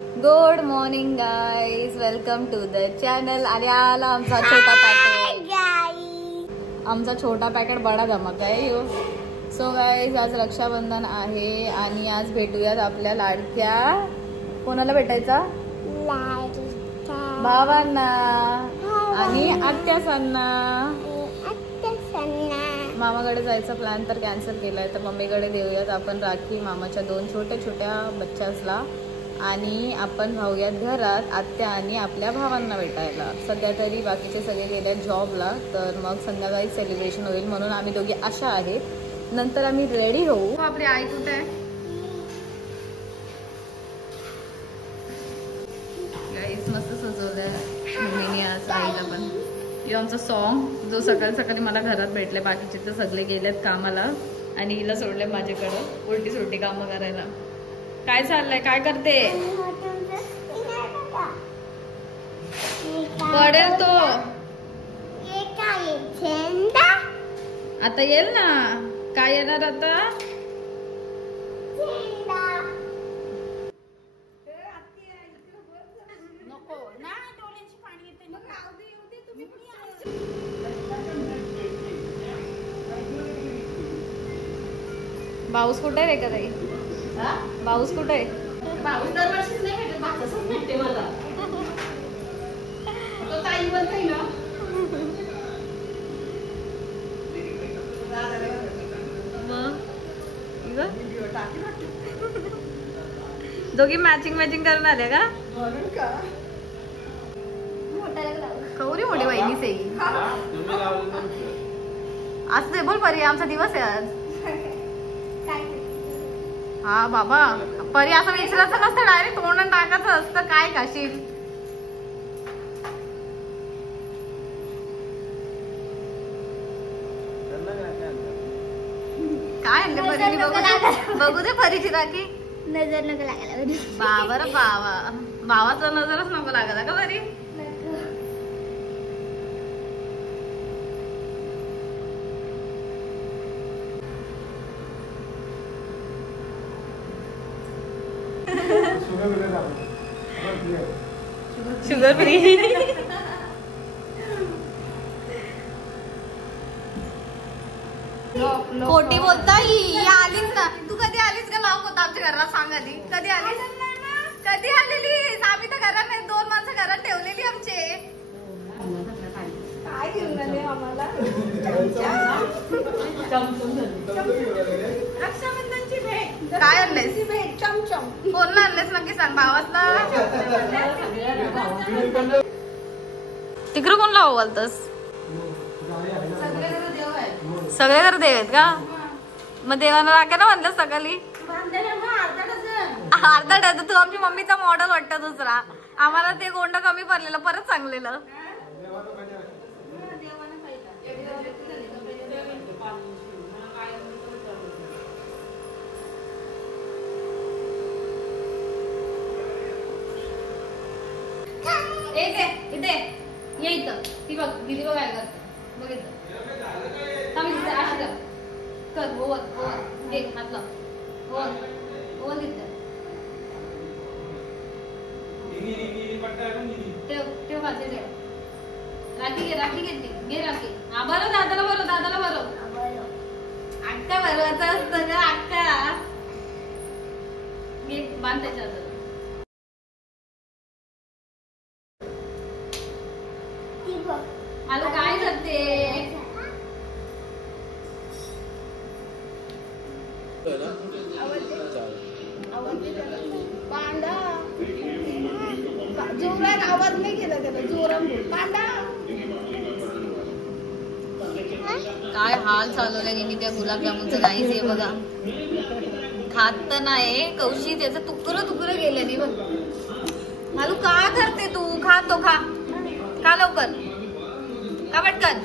Good morning guys, welcome to the channel. आणि आला आमचा छोटा पॅकेट. आमचा छोटा पॅकेट बडा धमाका आहे यो. सो गाइस, आज रक्षाबंधन आहे आणि आज भेटूयात आपल्या लाडक्या. कोणाला भेटायचा? भावांना आणि आत्यासांना. मामाकडे जायचा प्लॅन तर कॅन्सल केलाय, तर मम्मीकडे देऊयात आपण राखी मामाच्या 2 छोट्या छोट्या बच्चासला. आणि आपण भाऊयात घरात आत्या आणि आपल्या भावांना भेटायला. सध्या तरी बाकीचे सगळे गेले जॉबला, तर मग संध्याकाळी सेलिब्रेशन होईल म्हणून आम्ही दोघी अशा आहेत. नंतर आम्ही रेडी होऊ. आपली आई कुठे आहे? गाईस मस्त सजवलंय मम्मीने आज आईला पण. हे आमचं सॉन्ग जो सकाळी सकाळी मला घरात भेटले, बाकीचे तर सगळे गेलेत कामाला आणि हिला सोडले माझ्याकडं उलटी सुलटी कामं करायला. काय चाललंय? काय करते? पडेल तो आता. येईल ना. काय येणार आता? पाऊस कुठे रे का ताई? पाऊस कुठे आहे? पाऊस दरवर्षीच नाही भेटत, मागचाच भेटते मला. तो ताई बोलतोय ना. दोघी मॅचिंग करून आल्या का? कौरी मोठी बहिणी से आज ते बोल परी, आमचा दिवस आहे आज. हा बाबा, परी असं विचारायचं नसतं, डायरेक्ट तोंडात टाकायचं असतं. काय खाशील? काय आणले परीने? बघू दे परीची राखी. नजर नको लागायला. बाबा रे बाबा, भावाचा नजरच नको लागायला का परी? Sugar free. खोटी बोलता ही आलीस ना तू. कधी आलीस का? नाव होतं आमच्या घराला सांग आधी. कधी आलीस? कधी आलेलीस? आम्ही तर घरात नाही, 2 माणसं घरात ठेवलेली आमचे. काय घेऊन आले आम्हाला? रक्षाबंधनची भेट. काय आणलेस? चमचम. कोणला आणलेस नक्की सांग. भावातला? तिकडे कोणला बोलतस? सगळे घर देव आहेत का? मग देवाला राख्या ना म्हणलं सकाळी. अर्धा डझन. तू आमची मम्मीचा मॉडेल वाटतं दुसरा. आम्हाला ते गोंड कमी पडलेलं, परत सांगलेलं. इथे ये इथं. ती बघ दिदी बघ काय करते. बघितलं कर. ओवन घे हात लाव. ओवन तिथं ठेव खाते ठेव. राखी घे राखी. हा बरं, दादाला बरं. आक्का बरोबरचं असतं का? आक्का घे, बांध त्याच्या हाताला. आलो काय करते? पांडा जोरात आवाज नाही केला त्याला. जोरात पांडा. काय हाल चालवल्या गेली त्या गुलाबजामुनचं. नाहीच आहे बघा. खात तर नाही कौशी, त्याचं तुकडं गेलं नाही बघ. मालू का करते तू? खा तो खा लवकर. का पटकन.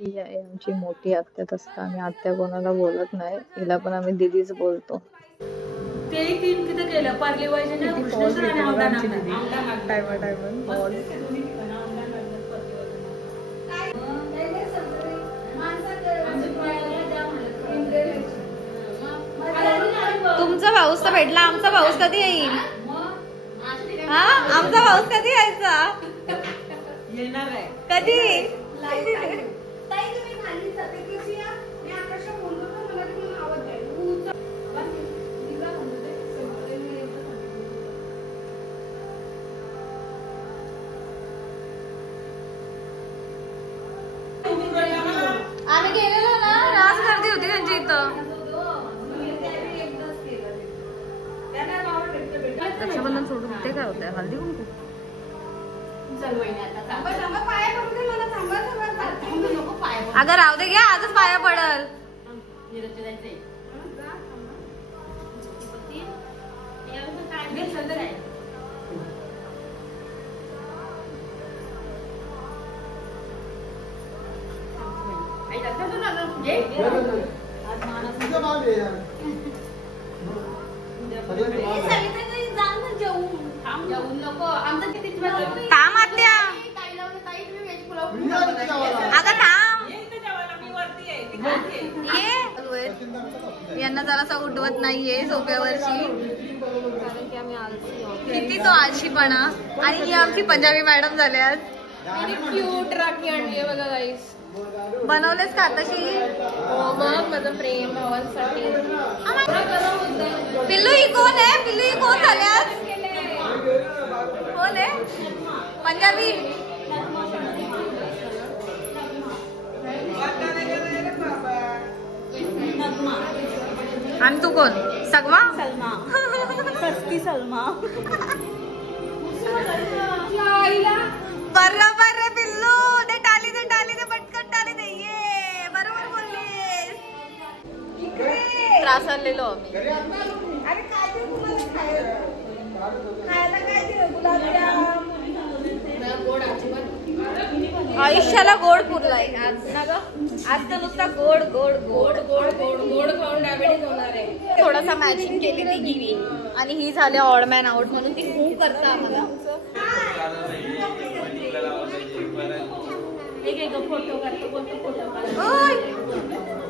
ही आहे आमची मोठी आत्या. तसं आम्ही आत्या कोणाला बोलत नाही, हिला पण आम्ही दीदीच बोलतो. ते 3 किती घेतलेलं पार्ले वाईज तुमचा पाऊस तर भेटला, आमचा पाऊस कधी येईल? हा, आमचा पाऊस कधी यायचा? येणार आहे कधी? ताई तुम्ही खाली जाते कशी या मी आकाशला फोन करतो मला तुम्ही आवाज द्या निघा म्हणते सगळे मी येतो आम्ही गेलेलो ना, रास गर्दी होती त्यांच्या इथं. रक्षाबंधन सोडून ते काय होतंय? हल्दी कुंकू. अगं राहू दे, घ्या आजच पाया पडल. थांब आत्या, अगं थांब. यांना जरासा उठवत नाहीये सोप्यावरची, किती तो आळशीपणा. आणि ही आमची पंजाबी मॅडम झाल्यात. क्यूट राखी आणली बघा गाईस. बनवलेस का तशी? मग माझं प्रेम भावांसाठी. पिल्लू ही कोण आहे? पिल्लू ही कोण झाल्यात? कोण आहे? पंजाबी. आणि तू कोण? सगवा? सलमा. सस्ती सलमा. बरोबर रे पिल्लू. दे टाली, दे टाली, दे पटकन टाली दे. ये बरोबर बोललीस. त्रास आलेलो आम्ही. अरे काय ते तुम्हाला खायला काय दिलं? गुलाबजाम आयुष्याला गोड पुरलाय आज ना ग. आज तर नुसता गोड गोड गोड गोड गोड गोड खाऊन डायबिटीज होणार आहे. थोडासा मॅचिंग केली ती गिवी. आणि ही झाली ऑड मॅन आउट म्हणून ती खूप करता आम्हाला. फोटो काढतो फोटो ओय,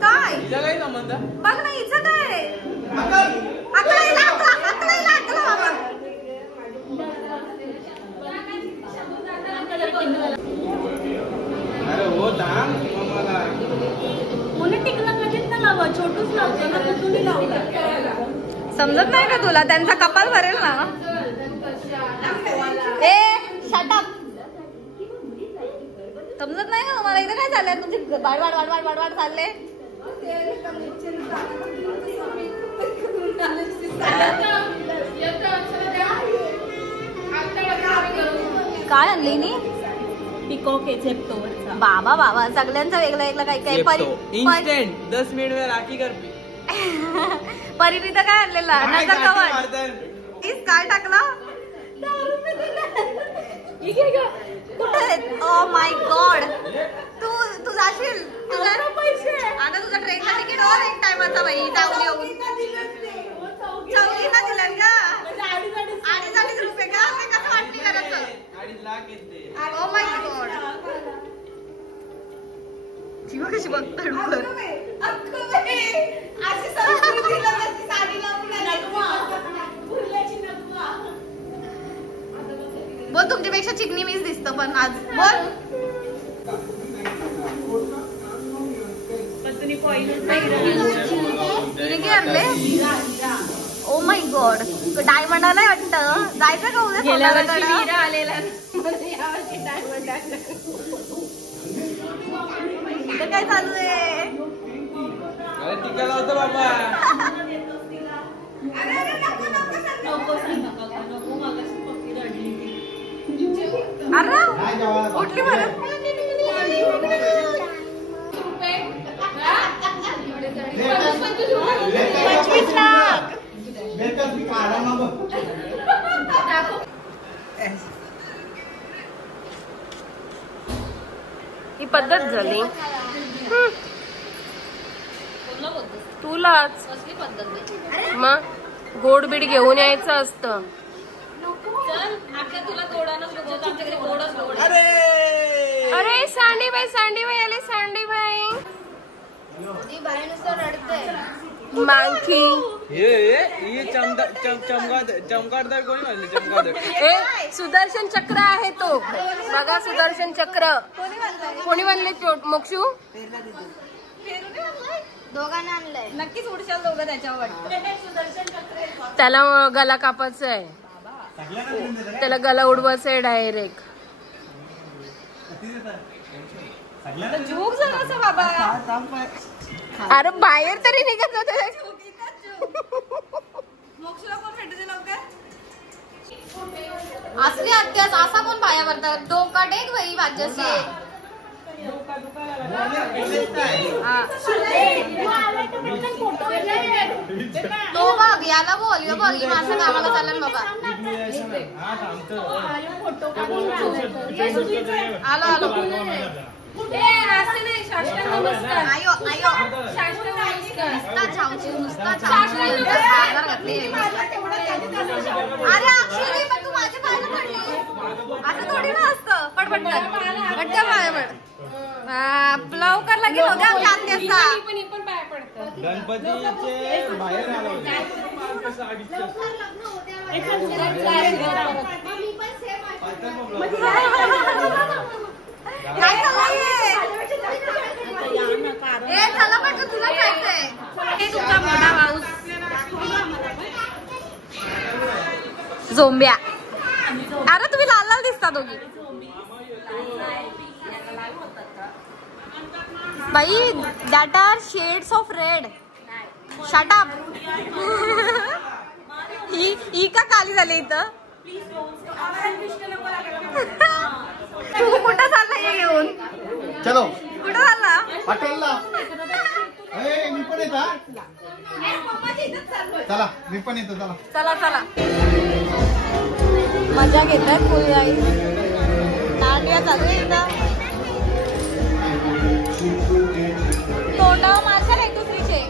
काय बघ ना हिचं काय? अकराईला बाबा. छोटूच लावतो ना, तुम्ही लावला. समजत नाही का तुला? त्यांचा कपाल भरेल ना. ए शट अप. समजत नाही का मला? इथं काय चाललंय? तुमचे वाढ वाढ वाढ वाढ वाढ वाढ चालले. काय आणली नी? पिकॉक आहे झेप्टोवरचा. बाबा बाबा, सगळ्यांचं वेगळं वेगळं काय काय. इंस्टेंट 10 मिनट में राखी कर पी. परीने तर काय आणलेला? नजर कवर. तीच काय टाकला? Oh my God. तू जाशील? पैसे आता तुझा ट्रेनचा तिकीट हो एक टायमाचा बाई. चावली होऊन चौघींना दिलं का? 2.5 रुपये का? ते कसं वाटली करायचं? 2.5 लाख येते. Oh my God. जीवा कशी बघता डोकर. बोल, तुमच्यापेक्षा चिकनी मीच दिसत पण आज. बोल. आणले? Oh my God. डायमंड आलाय वाटतं. जायचं का उद्या? गेल्या वर्षी वीरा आलेला. इथं काय चालू आहे? अरे टीका लावतो बाबा. अरे उठली बरं. 25 लाख. ही पद्धत झाली. तुलाच मग गोडबीड घेऊन यायचं असतं. तुला गोडानच नको, आमच्याकडे गोडच गोड. अरे सांडीबाई आले. सांडीबाई मांकी ये चमगादर कोणी म्हणले? चमगादर सुदर्शन चक्र आहे तो. बघा सुदर्शन चक्र कोणी म्हणले? मोक्षू दोघांना आणलंय. नक्कीच उडशाल दोघं त्याच्यावर वाटतं. त्याला गला कापायचा आहे. त्याला गला उडवायचा आहे डायरेक्ट. झोप जरासं बाबा. अरे बाहेर तरी निघत नव्हते. असली अत्यास असा कोण पाया भरतात? डोका टेक बाई माझ्याशी. तो बघ याला बोल बघ माझं कामाला चालेल बाबा. आलो आयो नुसता घातली. अरे अक्षरी पण तू माझ्या पायाला पडली. असं थोडी ना असतं. पटकन पाया पड. लवकर लगेच होत्या आमच्या आत्याचा. गणपतीचे बाहेर आलो. काय चला पटकन तुला जायचंय. तुमचा मोठा माऊस झोंब्या. अरे तुम्ही लाल लाल दिसता दोघी. बाई that are shades of red. Shut up. ही का काली झाली इथं? तू कुठं चालला हे घेऊन? चलो कुठं चालला? हॉटेलला. मी पण येतो. चला मी पण येतो. चला चला मजा घेतात फुल आई. दांडिया चालू आहे इथं. तोंडावर मारशाल एक दुसरीचे.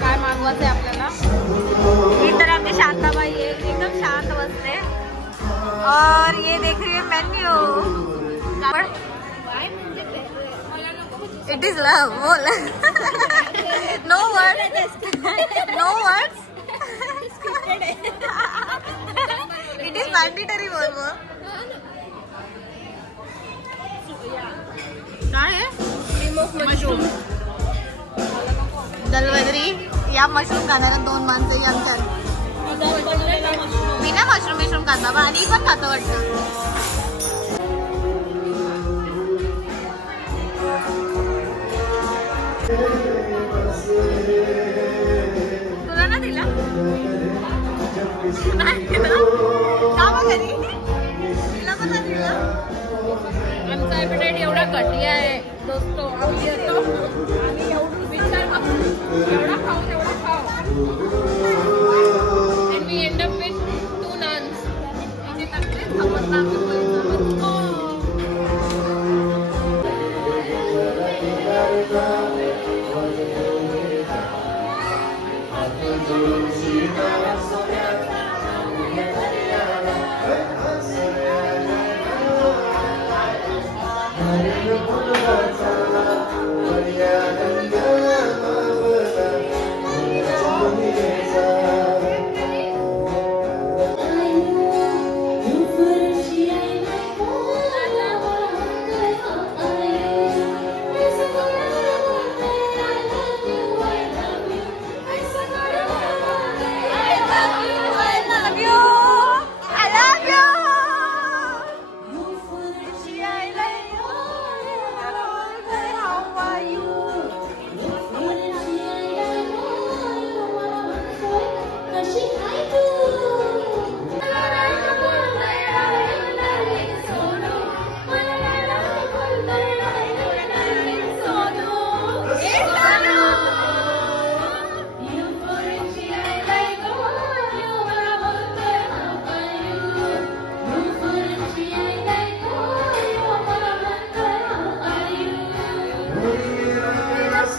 काय मागवायचं आहे आपल्याला? ही तर आमची शांताबाई आहे, एकदम शांत बसते. और ये देख रही है मेन्यू. It is love. बोल. No words. No words. It is mandatory. बोल बोल. काय आहे? मशरूम. दलवदरी या मशरूम खाणाऱ्या 2 माणसं आमच्यात. मी ना मशरूम खाता बा. आणि पण खातं वाटतं. तुला ना दिला? का मग घरी? तिला पण नाही दिला? आमचा ॲपेटाईट एवढा घटिया आहे दोस्तो. आम्ही येतो आणि एवढं विचार एवढा खाऊ. And we end up with 2 naans.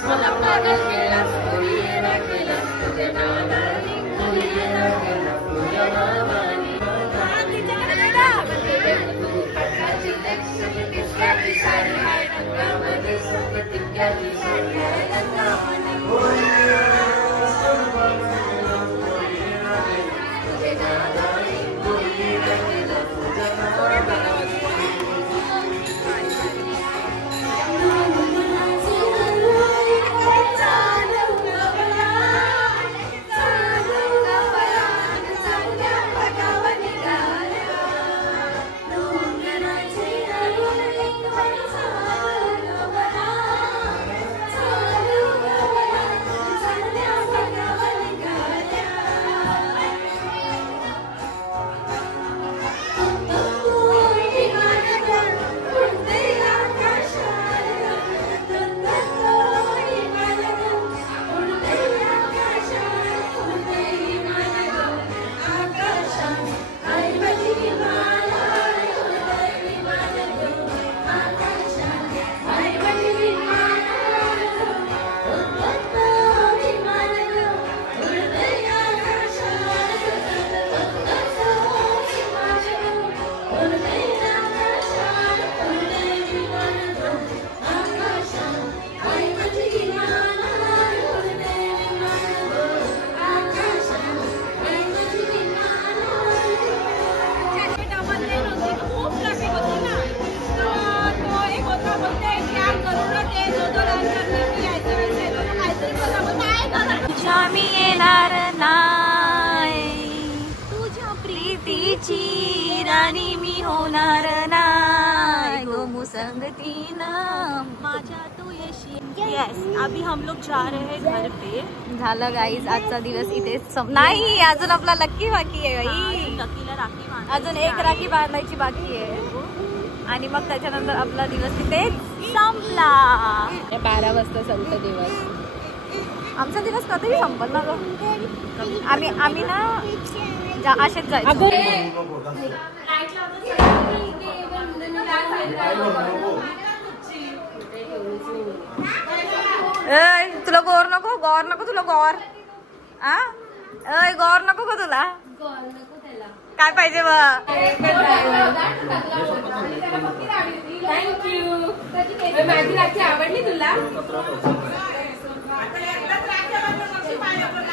मला पागल केलास कोणी येडा केलास तुझे नावानी कोणी येडा केलास तुझ्या नावानी तू पटाची लक्ष्मी टिपक्याची साडी हाय रंगामध्ये सोबत टिपक्याची साडी हाय रंगामध्ये तुझे नावानी कोणी येडा केलास तुझ्या नावानी मी येणार नाही तुझ्या प्रीतीची राणी मी होणार नाही गो मुसंगतीनं माझ्या तू येशी. यस अभी हम लोग जा रहे हैं घर पे. झालं गाईज आजचा दिवस इथेच नाही अजून आपला लक्की बाकी आहे गाई. लकीला राखी अजून एक राखी बांधायची बाकी आहे आणि मग त्याच्यानंतर आपला दिवस इथेच संपला. 12 वाजता संपला दिवस. आमचा दिवस कधीही संपल ना ग. आम्ही ना असेच जायचो. तुला गोर नको तुला गोर गोर नको का तुला काय पाहिजे माझी राखी आवडली तुला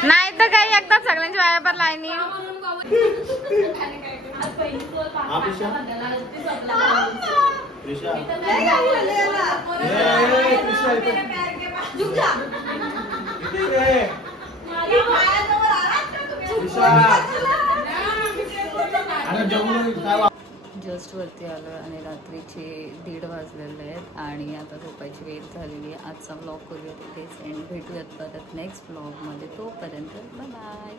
नाही तर काही एकदा सगळ्यांची वायापर लाईनी. जस्ट वरती आलो आणि रात्रीचे 1:30 वाजलेले आहेत आणि आता झोपायची वेळ झालेली आहे. आजचा व्लॉग करूया तिथेच एंड भेटूयात परत नेक्स्ट व्लॉगमध्ये. तोपर्यंत बाय बाय.